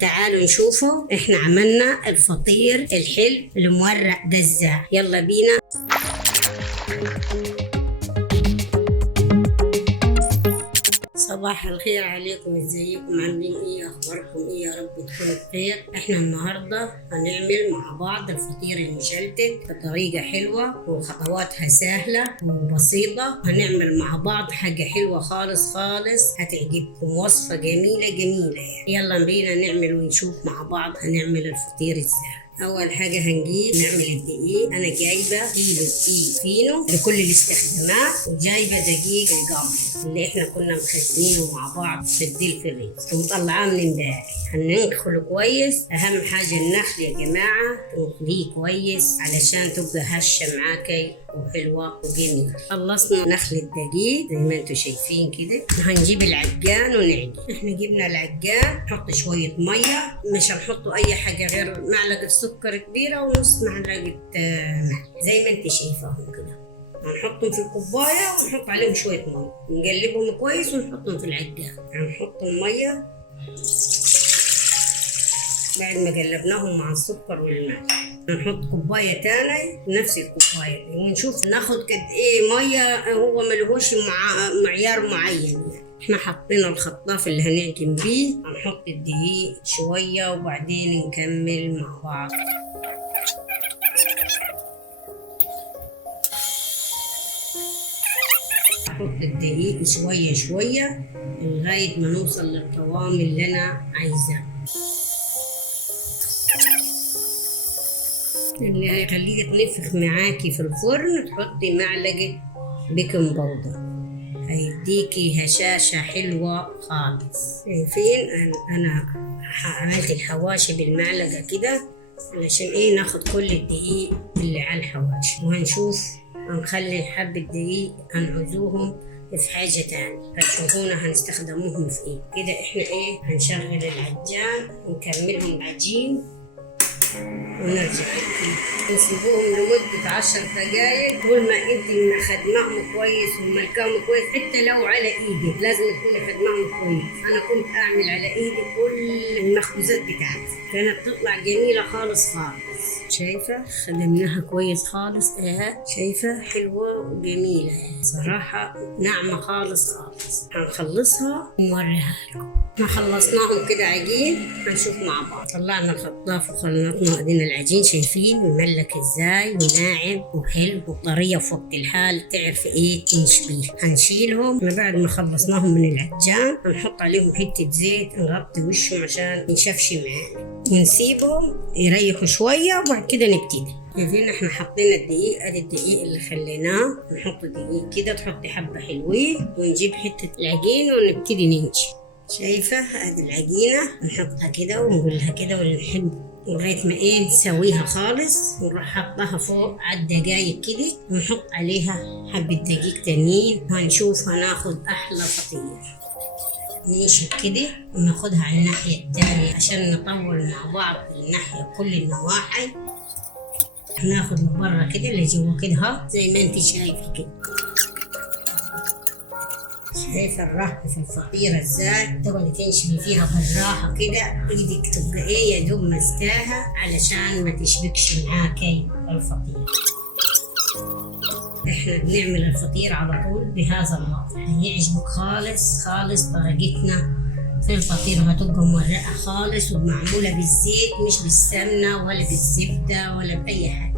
تعالوا نشوفوا احنا عملنا الفطير الحلو المورق ده ازاي. يلا بينا. صباح الخير عليكم، ازيكم، عاملين ايه، اخباركم ايه؟ يا رب تكونوا بخير. احنا النهارده هنعمل مع بعض الفطير المشلتت بطريقه حلوه وخطواتها سهله وبسيطه. هنعمل مع بعض حاجه حلوه خالص خالص هتعجبكم، وصفه جميله جميله يعني. يلا بينا نعمل ونشوف مع بعض هنعمل الفطير ازاي. اول حاجه نعمل الدقيق. انا جايبه كيلو دقيق فينو لكل الاستخدامات، وجايبه دقيق القمح اللي احنا كنا مخزنينه مع بعض في الديل فريز ومطلعاه من امبارح. هننخله كويس. اهم حاجه النخل يا جماعه تنخليه كويس علشان تبقى هشه معاكي وحلوه وجميله. خلصنا نخل الدقيق زي ما انتم شايفين كده. هنجيب العجان ونعجن. احنا جبنا العجان، نحط شويه ميه، مش هنحطوا اي حاجه غير معلقه سكر كبيره ونص معلقه ملح زي ما انت شايفاهم كده. هنحطهم في الكوبايه ونحط عليهم شويه ميه، نقلبهم كويس ونحطهم في العجان. هنحط الميه بعد ما قلبناهم مع السكر والملح. هنحط كوبايه تاني نفس الكوبايه دي ونشوف ناخد قد ايه ميه. هو ملهوش معيار معين يعني. احنا حطينا الخطاف اللي هنعجن بيه. هنحط الدقيق شويه وبعدين نكمل مع بعض. نحط الدقيق شويه شويه لغايه ما نوصل للقوام اللي انا عايزاه، اللي هيخليه تنفخ معاكي في الفرن. تحطي معلقه بيكنج باودر هيديكي هشاشة حلوة خالص. شايفين انا عملت الحواشي بالمعلقة كده علشان ايه ناخد كل الدقيق اللي على الحواشي. وهنشوف هنخلي حبة دقيق هنعزوهم في حاجة تانية هتشوفونا هنستخدموهم في ايه. كده احنا ايه هنشغل العجان ونكملهم العجين ونرجع نسيبوهم لمدة 10 دقايق. طول ما انت خدماهم كويس وملكاهم كويس، حتى لو على ايدك لازم تكوني خدماهم كويس. انا كنت اعمل على ايدي كل المخبوزات بتاعتي، كانت تطلع جميلة خالص خالص. شايفة خدمناها كويس خالص. شايفة حلوة وجميلة صراحة، ناعمة خالص خالص. هنخلصها ونوريها لكم. ما خلصناهم كده عجين، هنشوف مع بعض. طلعنا الخطاف وخلطنا ادينا العجين. شايفين مملك ازاي وناعم وحلو وطريه في وقت الحال، تعرف ايه تنشبيه. هنشيلهم. بعد ما خلصناهم من العجان هنحط عليهم حته زيت، نغطي وشهم عشان ينشفش معانا ونسيبهم يريحوا شويه وبعد كده نبتدي. شايفين احنا حطينا الدقيق. ادي الدقيق اللي خليناه. نحط دقيق كده، تحطي حبه حلوين ونجيب حته العجين ونبتدي ننشي. شايفة ادي العجينة نحطها كده ونقولها كده ونحب لغاية ما ايه نسويها خالص، ونروح حطها فوق على الدقايق كده ونحط عليها حبة دقيق تانيين. وهنشوف هناخد احلى فطير. ننشف كده وناخدها على الناحية التانية عشان نطول مع بعض الناحية كل النواحي. ناخد من برا كده اللي جوا كده زي ما انت شايفة كده. شايفة الراحة في الفطيرة ازاي تقعدي تنشفي فيها بالراحة كده، ايدك تبقى ايه يا دوب ماسكاها علشان ما تشبكش معاكي الفطير. احنا بنعمل الفطير على طول بهذا الوضع، هيعجبك خالص خالص. طريقتنا في الفطير هتبقى مورقة خالص ومعمولة بالزيت، مش بالسمنة ولا بالزبدة ولا بأي حاجة،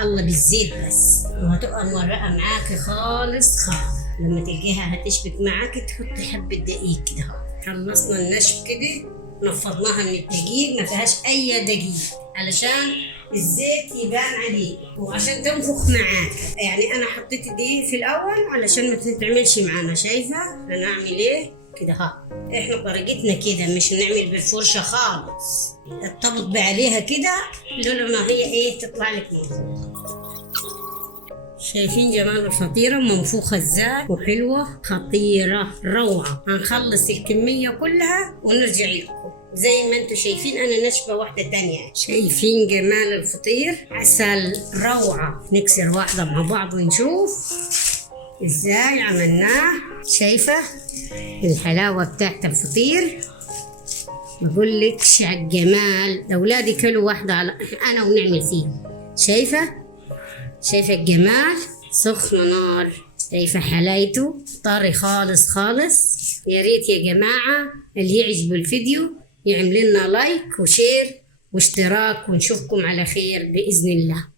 الله بالزيت بس. وهتبقى مورقة معاكي خالص خالص. لما تلقيها هتشبك معاكي تحطي حبة دقيق كده. خلصنا النشف كده، نفضناها من الدقيق، ما فيهاش أي دقيق علشان الزيت يبان عليه وعشان تنفخ معاك. يعني أنا حطيت الدقيق في الأول علشان ما تتعملش معانا. شايفة أنا أعمل إيه كده إحنا طريقتنا كده، مش نعمل بالفرشة خالص. الطبق عليها كده لولا ما هي إيه تطلع لك منفوخة. شايفين جمال الفطيرة منفوخة ازاي وحلوة خطيرة روعة. هنخلص الكمية كلها ونرجع لكم. زي ما انتم شايفين انا نشفة واحدة تانية. شايفين جمال الفطير عسل روعة. نكسر واحدة مع بعض ونشوف ازاي عملناه. شايفة الحلاوة بتاعت الفطير بقولكش على الجمال. ده ولادي كلوا واحدة على أنا ونعمل فيه. شايفة الجمال؟ سخنة نار. شايفة حلايته طري خالص خالص. يا ريت يا جماعة اللي يعجبه الفيديو يعمل لنا لايك وشير واشتراك، ونشوفكم على خير بإذن الله.